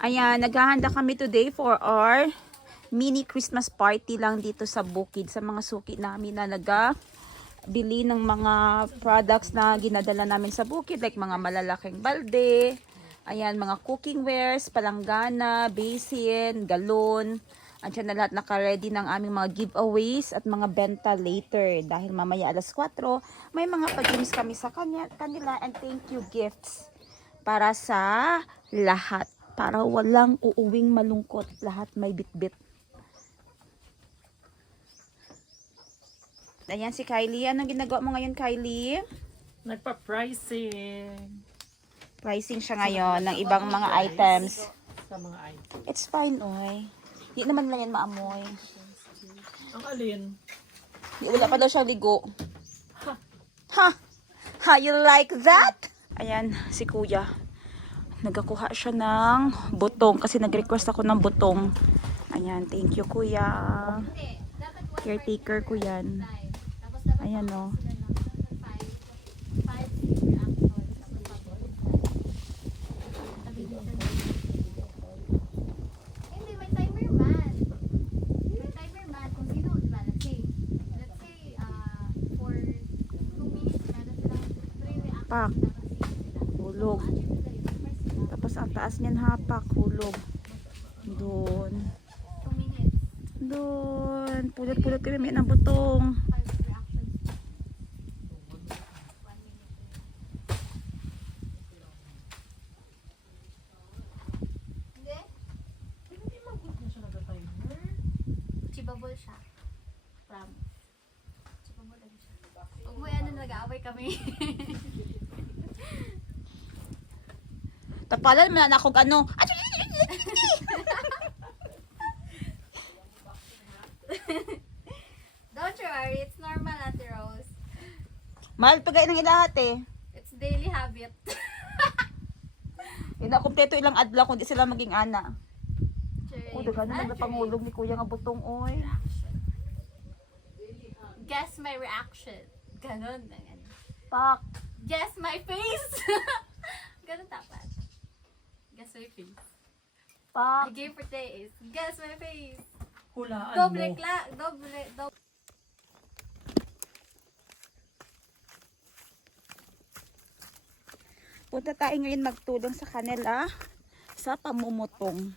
Ayan, naghahanda kami today for our mini Christmas party lang dito sa bukid. Sa mga suki namin na bili ng mga products na ginadala namin sa bukid. Like mga malalaking balde. Ayan, mga cooking wares, palanggana, basin, galon. Andiyan na lahat naka-ready ng aming mga giveaways at mga benta later. Dahil mamaya alas 4, may mga pag-games kami sa kanila and thank you gifts para sa lahat. Para walang uuwing malungkot. Lahat may bitbit. Ayan si Kylie. Anong ginagawa mo ngayon, Kylie? Nagpa-pricing. Pricing siya ngayon ng ibang mga items. Sa mga items. It's fine, oy. Hindi naman na yan maamoy. Ang alin? Wala pa daw siyang ligo. Ha? Ha? You like that? Ayan, si kuya. Nagakuha siya ng butong kasi nag-request ako ng butong. Ayan, thank you kuya. Caretaker ko yan. Ayan o. Hindi, may timer man. May timer man kung sino, diba? Let's say, for 2 minutes, meron silang 3 reactions. Pak. Hulog. Tapos ang taas niyan hapak. Hulog. Doon. 2 minutes. Doon. Pulot-pulot kami may ng butong. 5 reactions. 1 minute. Hindi? Hindi mag-good na siya nag-timer. Chibabol siya. Promise. Chibabol lang siya. Huwag mo yan na nag-aaway kami. Tapalan mo na ako ano. Don't you worry, it's normal, Ate Rose. Mahal pa ng ilahat eh. It's daily habit. Hindi na kumpleto ilang adlaw kundi sila maging ana. Cherry. O, daga na nagpangulog ni kuya nga butong oy. Guess my reaction. Ganon na ganun. Pak. Guess my face. Ganon dapat. Guess my face. Pak. I gave for taste. Guess my face. Hulaan Doble mo. doble. Punta tayo ngayon magtulong sa kanila sa pamumutong.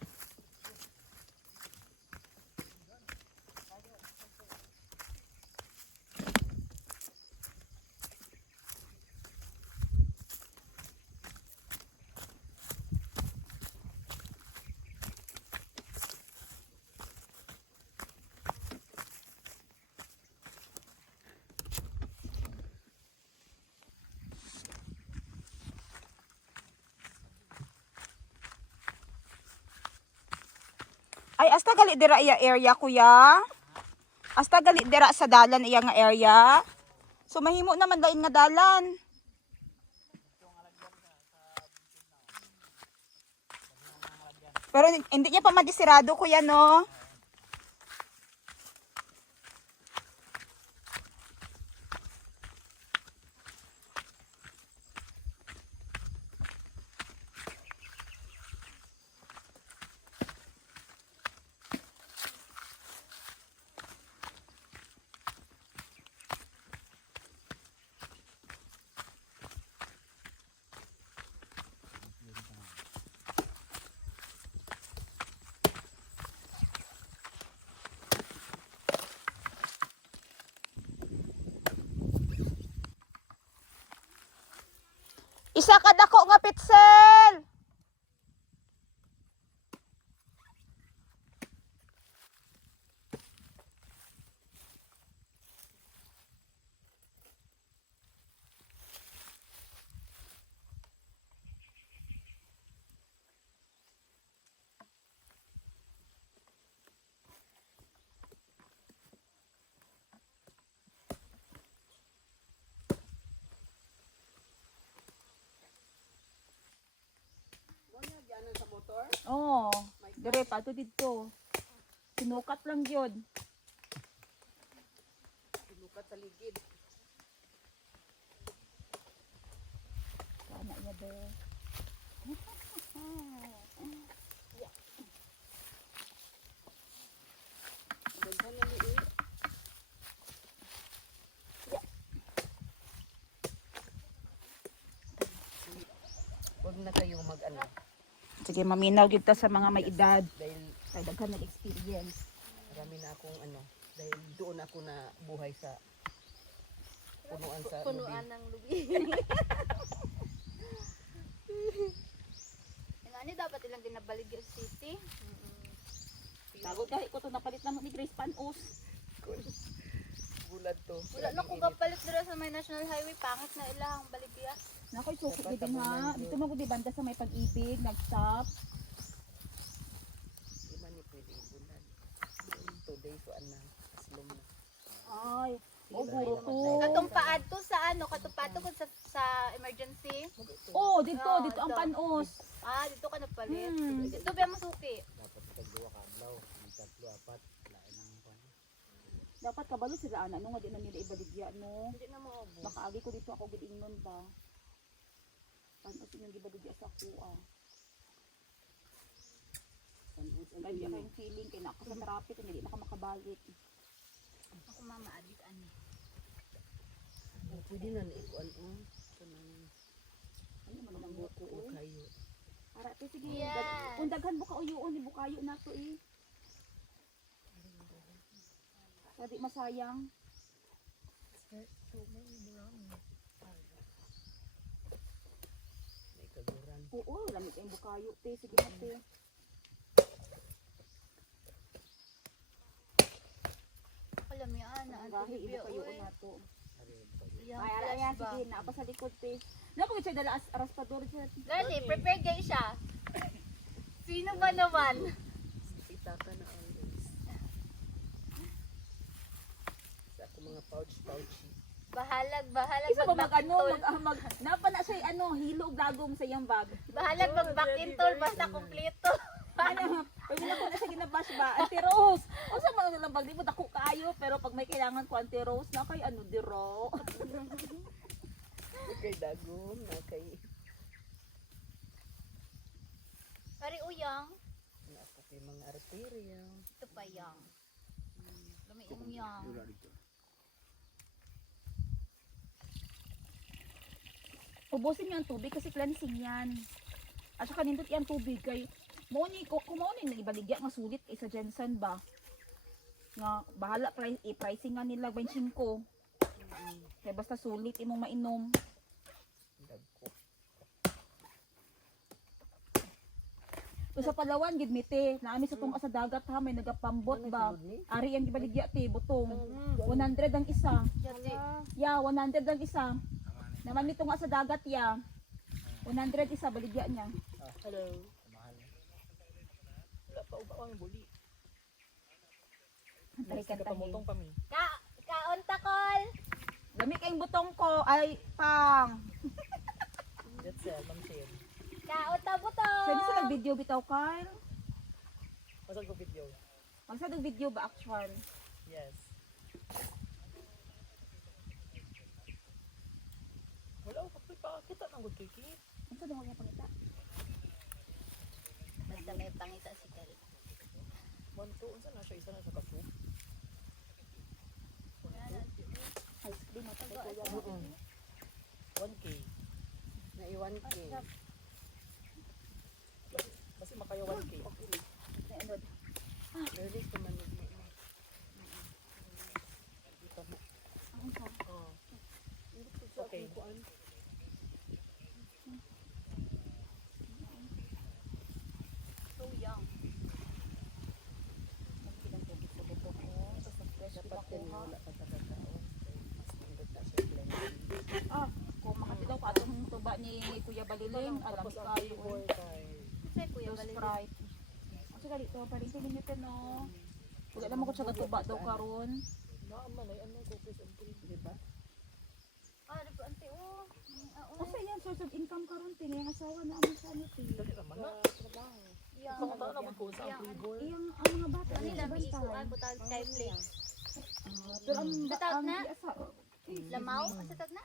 Ay, asta gali dira iya area kuya. Asta gali dira sa dalan iya nga area. So mahimo naman lain nga dalan. Pero hindi niya pa madisirado kuya no. Isa ka dako nga pitsel. Oo. Dire pa to dito. Sinukat lang gyud. Sinukat sa ligid. Sana iya be. Sige, maminaw gyud ta sa mga may edad. Dahil Kay daghan ng experience. marami na akong dahil doon ako na buhay sa punuan sa Punuan ng lubi. Yung ano dapat ilang din na Baligya City. Bago kay ko to napalit na ni Grace Panos. bulad to. Wala na ko kapalit dira sa may National Highway. Pangit na ilahang Baligya. Nakoy sukit din ha. Dito mo di banda sa may pag-ibig, nag-stop. Di man ni pwede bulad. 2 days wa na. Aslom na. Ay, oh guro to. Katong paadto sa ano, katong paadto ko sa emergency. Oh, dito ang Panos. Ah, dito ka napalit. Hmm. Dito ba masuki? Dapat kabalo sila ana no nga di na nila ibaligya no. Hindi na maubos. Baka agi ko dito ako gid-ingnon ba. Panos yung gibaligya sa ako ah. Panos ang kaya kayong feeling kay na ako sa traffic hindi na ka makabalik. Ako mama adik ani. Pwede na ni ikuan kanang Ano man ang buko oy. kayo. Ara te sige. Yes. Kung daghan buka uyoon ni bukayo na to eh. Hindi masayang. May kaguran. Oo, lamig ang bukayo te. Sige na te. Alam mo yan, Ang ang gahi tulibya, ibukayo uy. na to. Yang Ay, ala flash yan, ba? sige, naapa sa likod te. Napo siya dala raspador siya. Gani, prepare kayo siya. Sino ba naman? Kita ka na always. Sa ako mga pouchy. Bahalag Isa ba mag ano, mag-back mag napa na siya ano, hilo ug dagom sa iyang bag. Bahalag mag-back in tol, basta kompleto. Ano, pag wala ko na siya ginabash ba, Auntie Rose. O sa mga lang bag, di mo dako kayo, pero pag may kailangan ko Auntie Rose, na kay ano, diro. Kay dagom na kay Pari uyang, na ako kay mga arterya. ito pa yang. Lami yung yang. Ubusin niyo ang tubig kasi cleansing yan. At saka nindot yan tubig kay Moni ko kumauni na ibaligya nga sulit kay sa Jensen ba. Nga bahala i-pricing nga nila 25. Kaya basta sulit imong mainom. Dagko. So sa Palawan gid mite, naami sa tunga sa dagat ha may nagapambot ba. Ari ang gibaligya ti butong. 100 ang isa. Yati. Ya, 100 ang isa. Naman nito nga sa dagat ya. 100 isa baligya niya. Hello. Wala pa uba ang buli. Tarikan tahi. Pamutong pa mi. Kaon takol. Lami kayong butong ko ay pang. That's Ma'am Sherry. Kaon ta butong. Sa sa nag-video bitaw Carl. Masag ko video. Magsa video ba actual? Yes. Wala ko pa kita nang good kiki. Ano sa dawag nga pangita? Basta may pangita si Kal. 1 2 unsa na siya isa na sa kasu. Ice cream at kuya. 1K. Na 1K. Kasi makayo 1K. Ano? Release ko man mo. Dito mo. Ang sa. Oh. Okay. So young. Ilang tubig sa butong ko. Tapos fresh Dapat kita din ko ha. wala pa tagakaon. Mas pindot na siya blend. Ah, kung makatilaw pa itong tuba ni Kuya Baliling, alam Tapos ang kayo. flavor kay Say kuya Yung balik. Sprite. Kasi dito, parin tingin nyo no. Wala naman ko siya gatuba daw karon. naaman ay ano cookies and cream. Di ba? Ah, di ba ante oh. Kasi yan, source of income karon tin yung asawa na amon sa ano tin. Dali naman na. Yang. Kung taon na ko sa flavor. Iyang ang mga bata Ano sa nila may basta. ikuan butang skyflakes. Pero ang Bitaw na? asawa, Lamaw kasi tag na.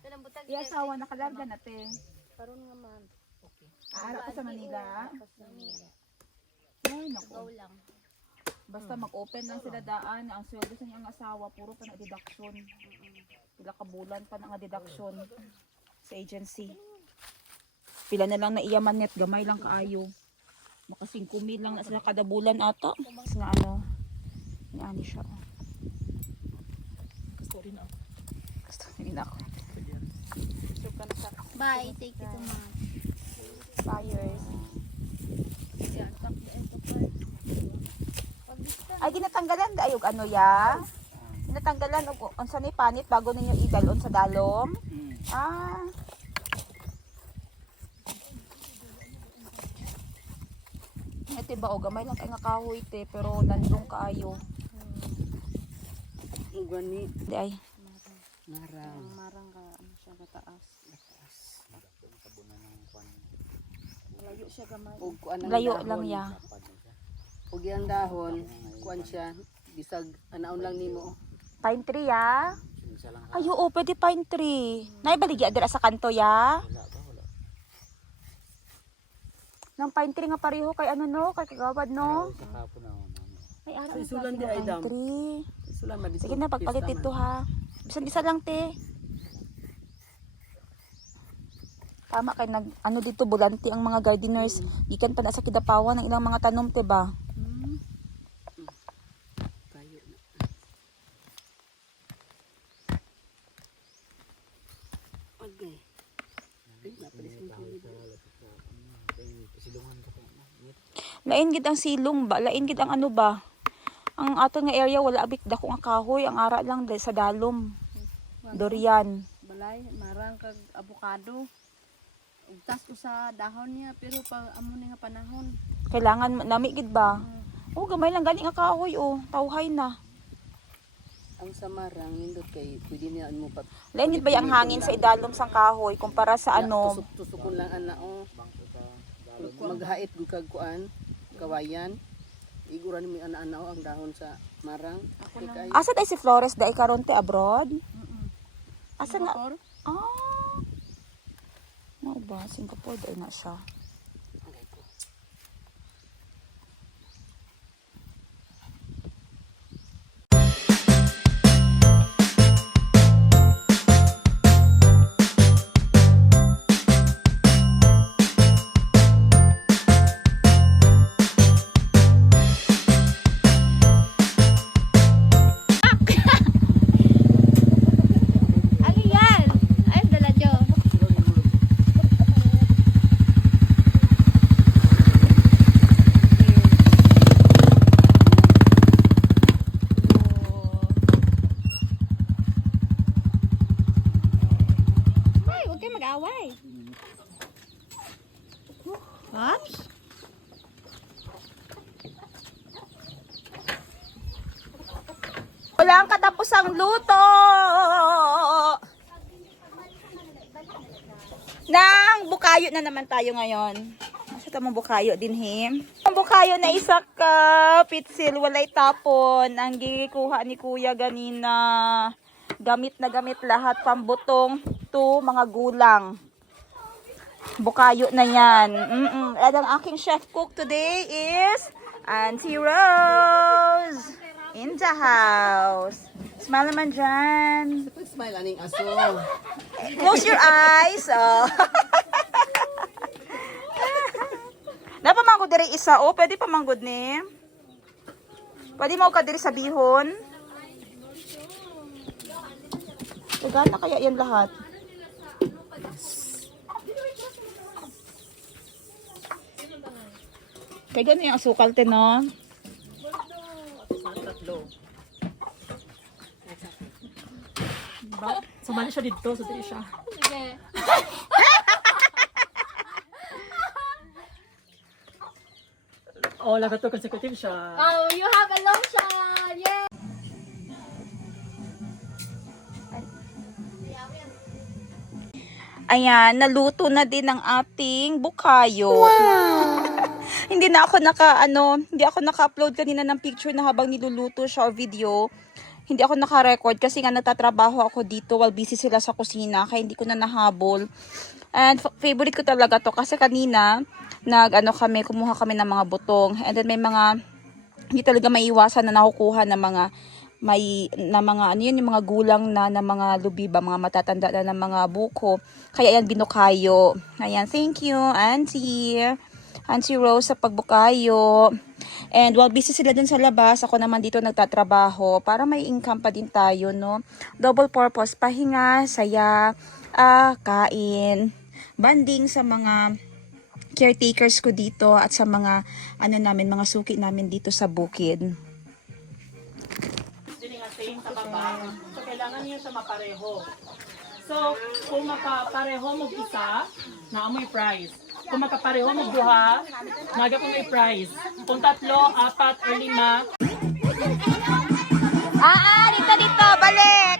Kanang butang iya asawa nakalarga na te. Karon nga man. Okay. Aara ko sa Manila. Ay, Go naku. lang. Basta mag-open lang sila daan. Ang sweldo sa niyang asawa, puro pa na deduction. Pila ka bulan pa na nga deduction sa agency. Pila na lang na iyaman net, gamay lang kaayo. Maka 5,000 lang na sila kada bulan ata. Nga ano, nga ani siya. Gusto rin ako. Gusto rin ako. Bye, take it to mom. Fires. Yeah, tap the end of Ay, ginatanggalan da ayog ano ya? Ginatanggalan og unsa ni panit bago ninyo idalon sa dalom? Ah. Ito ba o gamay lang kay nga kahoy te pero landong kaayo. Ang gani. Di ay. Marang. Marang ka ano siya kataas. Layo siya gamay. Ug kuan ang Layo dahon. lang ya. Ug yang dahon, kuan siya, bisag anaon lang nimo. Pine tree ya. Ay oo, pwede pine tree. Naibaligya dira sa kanto ya. Nang pine tree nga pareho kay ano no, kay kagawad no. Ay ara Sa na isulan di plastic ay na dam. pine tree. Sulan man dito. Sige na pagpalit ito ha. Bisan isa lang te. Tama kay nag ano dito bulanti ang mga gardeners. Gikan pa na sa kidapawan ng ilang mga tanom te ba. Kayo na. Okay. Ay, napalis ng tubig. Lain gid ang silong ba? Lain gid ang ano ba? Ang aton nga area wala abit dako nga kahoy, ang ara lang sa dalom. Durian. Balay, marang kag avocado. Ugtas ko sa dahon niya pero pag amo ni nga panahon. Kailangan nami gid ba? Oh, gamay lang gani nga kahoy oh, tawhay na. Ang samarang nindot kay pwede niya mo pat. Lain gid ba ang hangin sa idalom sang kahoy kumpara sa ano? Tusok-tusokon lang ana o. Maghait gud kag kuan, kawayan. Iguran mi ana-ana o ang dahon sa marang. Kay Asa day si Flores day karon te abroad? Asa nga? Singapore, Ah. No ba Singapore day na siya. Ano yan? Ay, dala Jo. Ay, huwag kayo mag-away. Oops. Wala ang katapusang luto. Nang bukayo na naman tayo ngayon. Sa tamang bukayo din him. Ang bukayo na isa ka pitsil walay tapon. Ang gikuha ni kuya ganina. Gamit na gamit lahat pambutong to mga gulang. Bukayo na yan. At ang aking chef cook today is Auntie Rose in the house. Smile naman dyan. smile aning aso. Close your eyes. Oh. Napamanggod diri isa. Oh, pwede pamanggod ni. Pwede mo ka diri sa bihon. Gana kaya yan lahat? Kaya gano'n yung asukal, te, no? Diba? Sumali siya dito, so dito siya. Sige. Oh, lagat to consecutive siya. Oh, you have a lotion! Yay! Ayan, naluto na din ang ating bukayo. Hindi ako naka-upload kanina ng picture na habang niluluto siya or video. Hindi ako naka-record kasi nga nagtatrabaho ako dito while busy sila sa kusina kaya hindi ko na nahabol. And favorite ko talaga to kasi kanina kumuha kami ng mga butong. And then may mga hindi talaga maiwasan na nakukuha ng mga may na mga ano yun, yung mga gulang na mga lubi ba, mga matatanda na ng mga buko. Kaya yan binukayo. Ayan, thank you, Auntie Rose sa pagbukayo. And while busy sila dun sa labas, ako naman dito nagtatrabaho para may income pa din tayo, no? Double purpose, pahinga, saya, kain, banding sa mga caretakers ko dito at sa mga ano namin, mga suki namin dito sa bukid. Hindi nga same sa baba. So, kailangan niyo siya mapareho. So, kung makapareho mo isa, naamoy prize. Kung makapareho mo duha, naga ko may prize. Kung 3, 4, or 5, Dito, balik!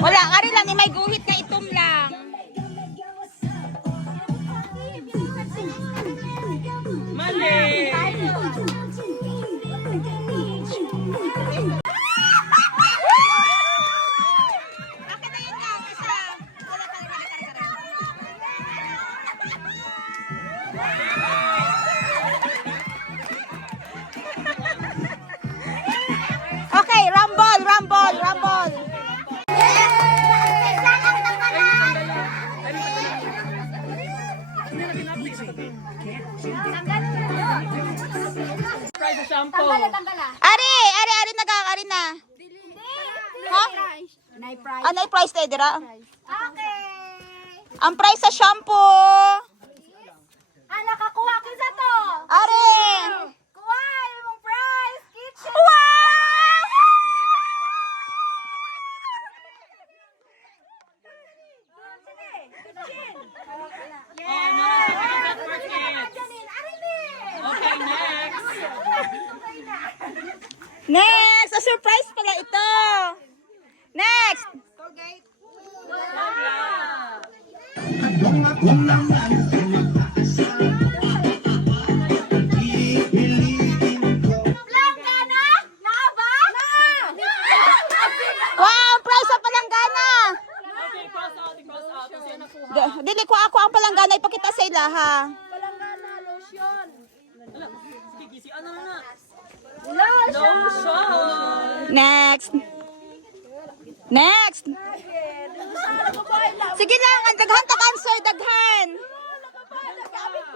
Wala, ari lang, ni may guhit na itom lang. mali! Okay, rumble. Prize sa shampoo. Ari na. Ha? Nay price tayo dira. Ang price sa shampoo. Nakakuha ko sa to. Ari. Kuha yung prize. Kitchen. Wow! Okay, next. Next, a surprise pala ito. Next. Langgana? Naaba? Wow, ang price sa palanggana. Okay, cross out. Kasi yan nakuha. Dili ko ako ang palanggana ipakita sa ila ha. Sige, si ano na. Lotion. Next. Sige lang, ang daghan ta answer, daghan.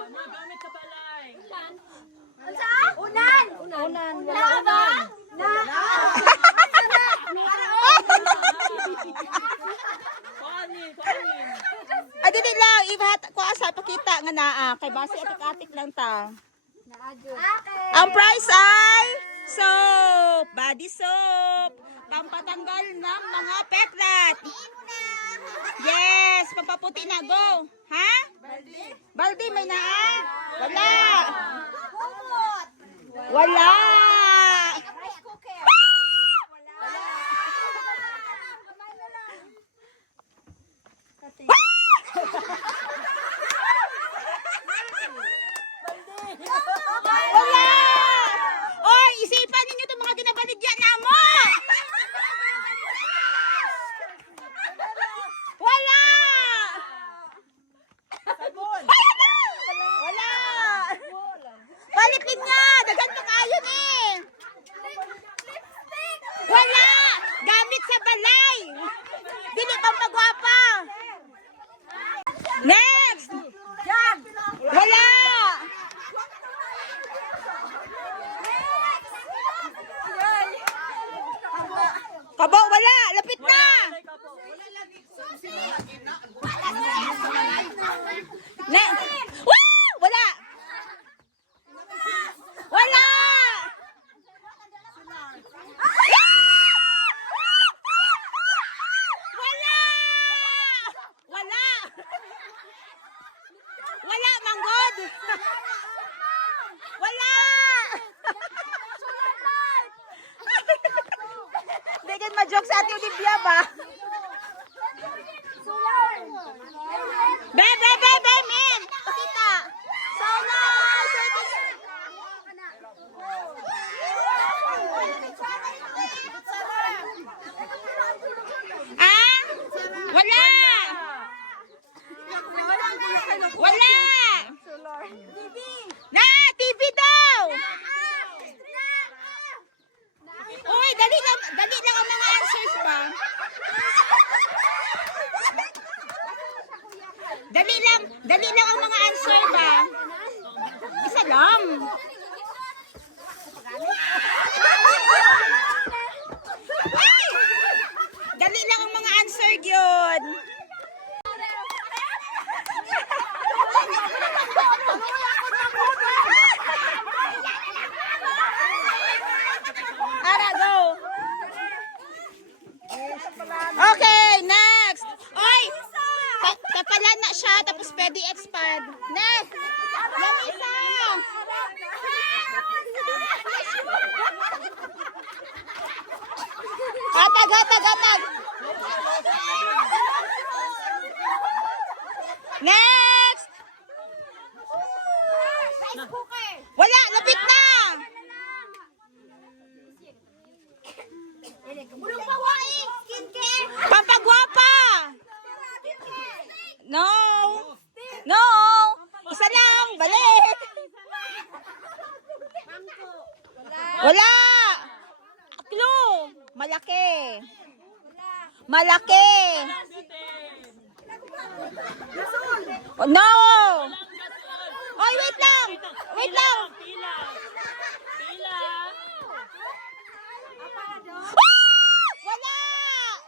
Mga gamit sa balay. Unan. Naaba? Panin. Dili lang, ibahat ko asa pakita nga naa kay base atik-atik lang ta. Ang price ay soap, body soap, pampatanggal ng mga peklat. Yes, pampaputi na, go. Ha? Baldi, may naa? Wala. Rice cooker. Wala! Oy, isipan ninyo itong mga ginabaligyan na mo! Wala! Wala! Balikin niya! Dagan pa kayo eh! Wala! Gamit sa balay! Dili pang magwapa! Next! Wala! Kabo, wala! Lapit na! Wala! Wala! Wala! Wala! Wala, manggod! Wala! Hindi ka ma-joke sa ating Olivia ba? Be, men! Pakita! Solar! Ah? Wala! Wala! Na, TV daw! Uy, dali lang ang mga answers ba? Dali lang ang mga answer ba? Isa lang. Ay! Dali lang ang mga answer yun. Ara, go. Okay, next. Oy, kapala na siya, tapos pwede expand. Next. Lamisa. Hatag. Next. Wala, lapit na. Pampagwapa. No. Isa lang, balik. Wala. Clue. Malaki. No. Oy, wait lang. Pila. Wala.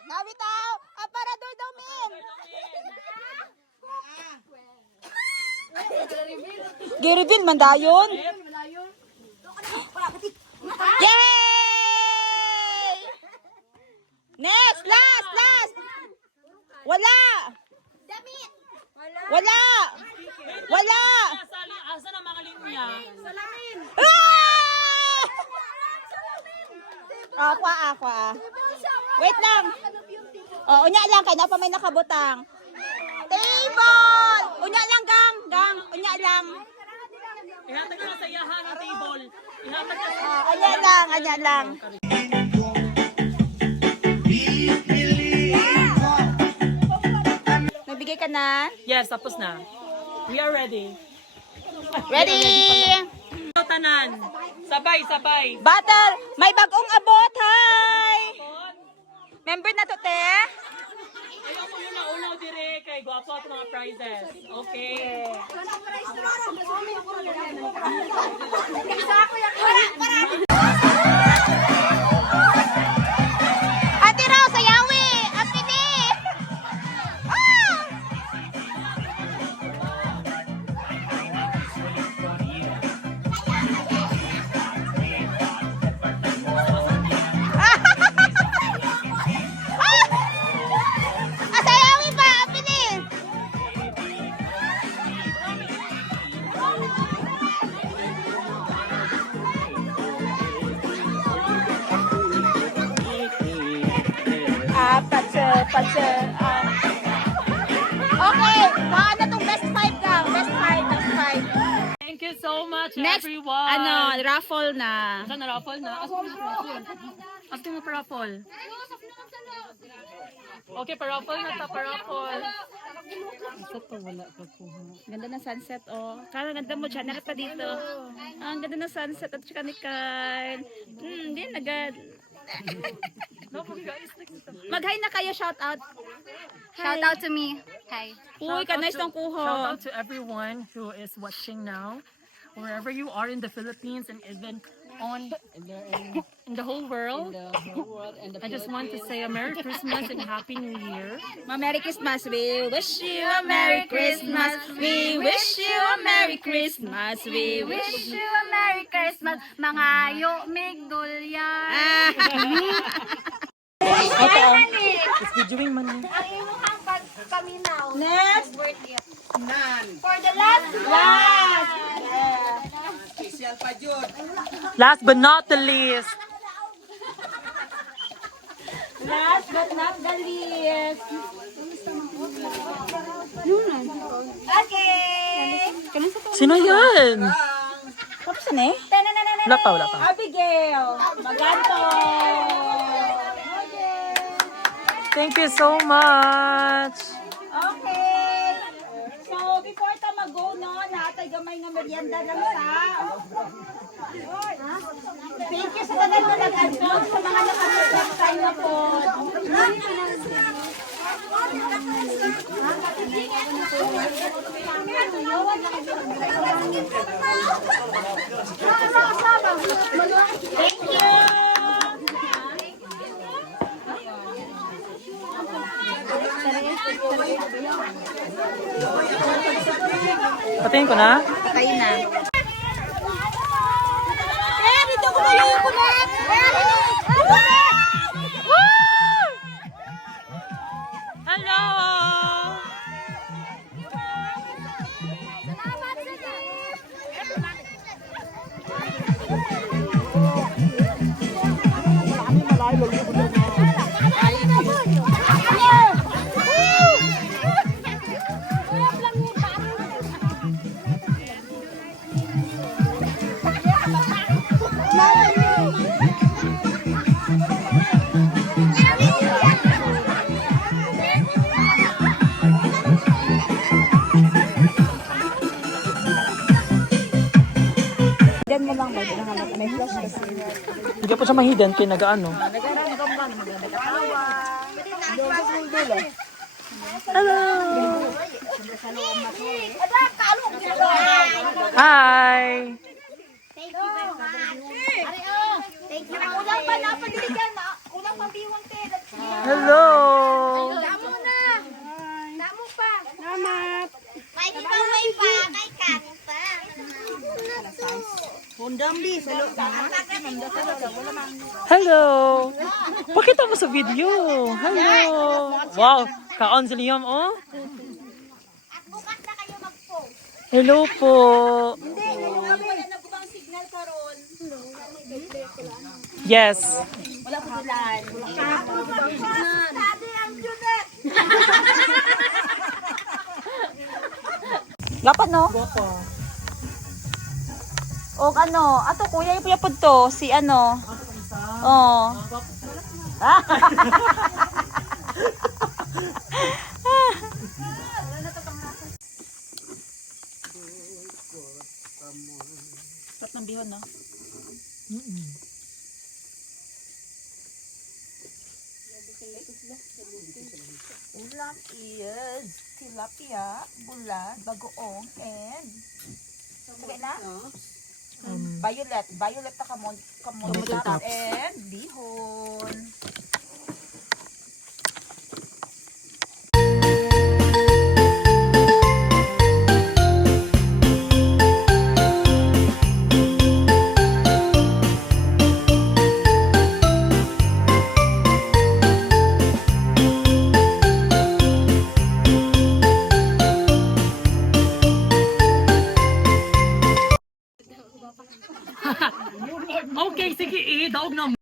Nawitaw. Aparador daw, men. Gi-reveal man dayon. Yay! Next, last. Wala. Asa na mga linya? Aqua. Wait lang. Unya lang kay na pa may nakabutang. Table. Unya lang gang. Unya lang. Ihatag na sa yahan ng table. Ihatag na sa... Anya lang. Nagbigay ka na? Yes, tapos na. We are ready. Ready? Tanan. Sabay. Battle, may bagong abot. Hi! Member na to, te? Ayaw mo yung naunaw dire kay guwapo at mga prizes. Okay. Ate Rose, sayawi! Ang pili! Sayawi pa! Ang pili! Patse. Okay, paano tong best 5 gang? Best 5. Thank you so much, Next, everyone. raffle na. Saan na raffle na? Asa mo pa-raffle? Okay, pa-raffle na ta, pa-raffle. Ganda ng sunset, oh. Kaya ganda mo, channel pa dito. Ang ganda ng sunset at saka ni Kyle. Hindi, Mag-hi na kayo, shout out. Shout out to me. Hi. Uy, kanais ng Shout kuho. out to everyone who is watching now, wherever you are in the Philippines and even in the whole world. I just want to say a Merry Christmas and Happy New Year. Merry Christmas. We wish you a Merry Christmas. We wish you a Merry Christmas. We wish You a Merry Christmas, mga yo migdulyan. It's videoing man. Ang imuhang pagpaminaw. Next. For the last one. Last but not the least. Last but not the least. Okay. Sino yan? Tapos na eh? Wala pa. Abigail. Maganto. Thank you so much. Okay. So, before ta go no, natay gamay nga merienda lang sa. Thank you sa tanan mo nag-advance sa mga nakapag time na po. Thank you. Patayin ko na. Tayo na. Eh, dito ko na ko na. Hello! Diyan mo lang ba? Hinahanap may flash kasi. Hindi po sa mahidan kay nagaano. Hello! Hi! Thank you very much. Thank you. Ulang pa na padiligan na. Ulang pa biwang te. Hello! Damo na. Damo pa. Salamat. May ikaw may pa. Kay kanin pa. Hello! Pakita mo sa video. Hello! Wow! Kaon sa liyam, oh. At bukas na kayo mag-post. Hello po. Yes. Sabi ang Junet. Dapat no? O ano, ato kuya yapod to si ano. Oh. Tat ng bihon no. Ulam is tilapia, bulat, bagoong, and okay na? Violet na kamon and bihon. Okay, sige, daog na mo.